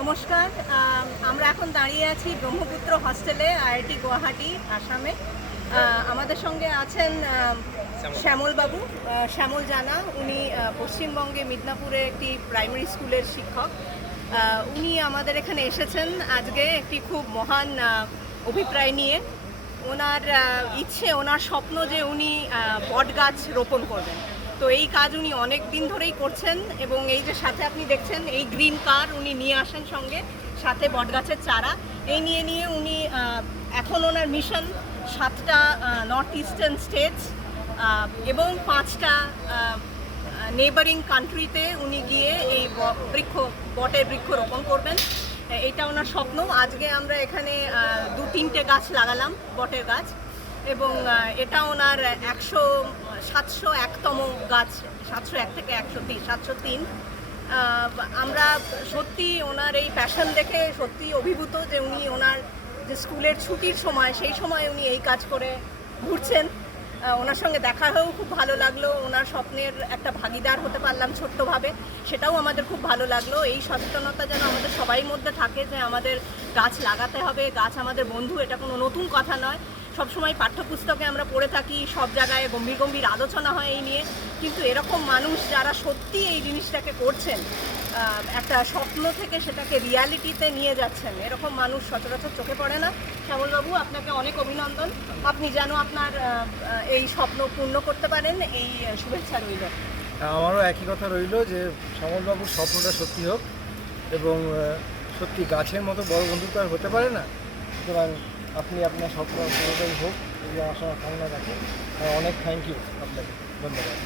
নমস্কার। আমরা এখন দাঁড়িয়ে আছি ব্রহ্মপুত্র হস্টেলে, আইআইটি গুয়াহাটি, আসামে। আমাদের সঙ্গে আছেন শ্যামলবাবু, শ্যামল জানা। উনি পশ্চিমবঙ্গে মিদনাপুরে একটি প্রাইমারি স্কুলের শিক্ষক। উনি আমাদের এখানে এসেছেন আজকে একটি খুব মহান অভিপ্রায় নিয়ে। ওনার ইচ্ছে, ওনার স্বপ্ন যে উনি বটগাছ রোপণ করবেন। তো এই কাজ উনি অনেক দিন ধরেই করছেন এবং এই যে সাথে আপনি দেখছেন এই গ্রিন কার উনি নিয়ে আসেন সঙ্গে, সাথে বটগাছের চারা এই নিয়ে উনি এখন ওনার মিশন 7টা নর্থ ইস্টার্ন স্টেটস এবং 5টা নেবারিং কান্ট্রিতে উনি গিয়ে এই বটের বৃক্ষ রোপণ করবেন। এটা ওনার স্বপ্ন। আজকে আমরা এখানে 2-3টে গাছ লাগালাম, বটের গাছ, এবং এটা ওনার 701তম গাছ, 701 থেকে 703। আমরা সত্যি ওনার এই প্যাশন দেখে সত্যি অভিভূত যে উনি ওনার যে স্কুলের ছুটির সময়, সেই সময় উনি এই কাজ করে ঘুরছেন। ওনার সঙ্গে দেখা হয়েও খুব ভালো লাগলো। ওনার স্বপ্নের একটা ভাগিদার হতে পারলাম ছোট্টভাবে, সেটাও আমাদের খুব ভালো লাগলো। এই সচেতনতা যেন আমাদের সবাই মধ্যে থাকে যে আমাদের গাছ লাগাতে হবে, গাছ আমাদের বন্ধু, এটা কোনো নতুন কথা নয়। সবসময় পাঠ্যপুস্তকে আমরা পড়ে থাকি, সব জায়গায় গম্ভীর গম্ভীর আলোচনা হয় এই নিয়ে, কিন্তু এরকম মানুষ যারা সত্যি এই জিনিসটাকে করছেন, একটা স্বপ্ন থেকে সেটাকে রিয়ালিটিতে নিয়ে যাচ্ছেন, এরকম মানুষ সচরাচর চোখে পড়ে না। শ্যামলবাবু, আপনাকে অনেক অভিনন্দন। আপনি যেন আপনার এই স্বপ্ন পূর্ণ করতে পারেন, এই শুভেচ্ছা রইল। আমারও একই কথা রইল যে শ্যামলবাবুর স্বপ্নটা সত্যি হোক এবং সত্যি গাছের মতো বড় বন্ধু তো আর হতে পারে না। সুতরাং আপনি আপনার স্বপ্ন পুরোটাই হোক, এই আশা কামনা রাখি। অনেক থ্যাংক ইউ আপনাকে, ধন্যবাদ।